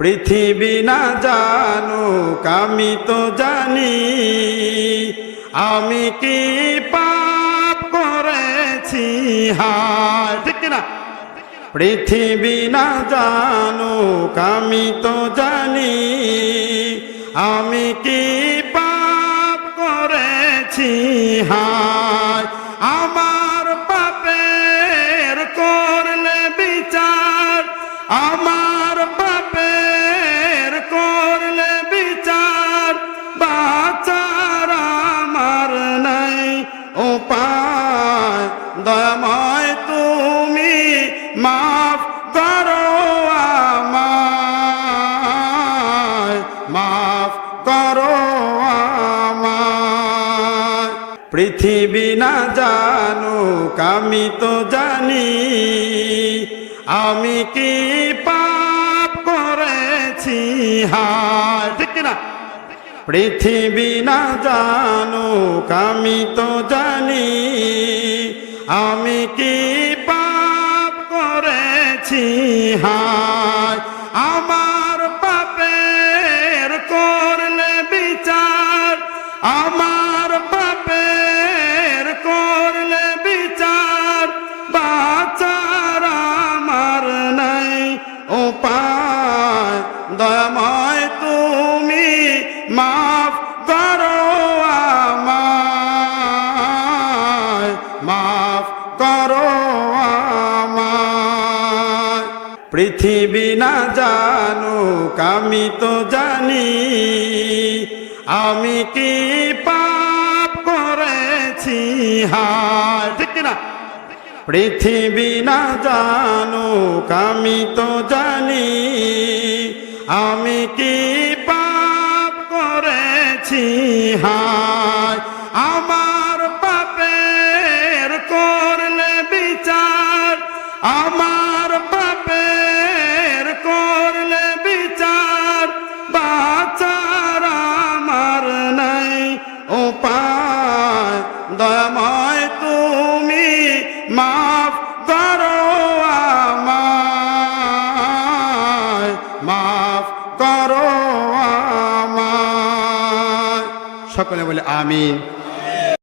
পৃথিবী না জানুক, আমি তো জানি। আমি কি পাপ করেছি? হায়, ঠিক কিনা? পৃথিবী না জানুক, আমি তো জানি। আমি কি পাপ করেছি? হায়। দয়াময়, তুমি মাফ করো আমায়, মাফ করো আমায়। পৃথিবী না জানুক, আমি তো জানি, আমি কি পাপ করেছি, হায়, ঠিক না পৃথিবী না জানুক, আমি তো জানি আমি কি পাপ করেছি? হায়, আমার পাপের করলে বিচার। আমার পাপের করলে বিচার। বাচার আমার নাই উপায়। দয়াময় তুমি মাফ করো আমায়। মাফ করো আমায়। পৃথিবী না জানুক, আমি তো জানি। আমি কি পাপ করেছি? হায়, ঠিক না পৃথিবী না জানুক, আমি তো জানি। আমি কি পাপ করেছি? হায়। দয়াময় তুমি মাফ করো আমায় মাফ করো আমায়। সকলে বলে আমিন।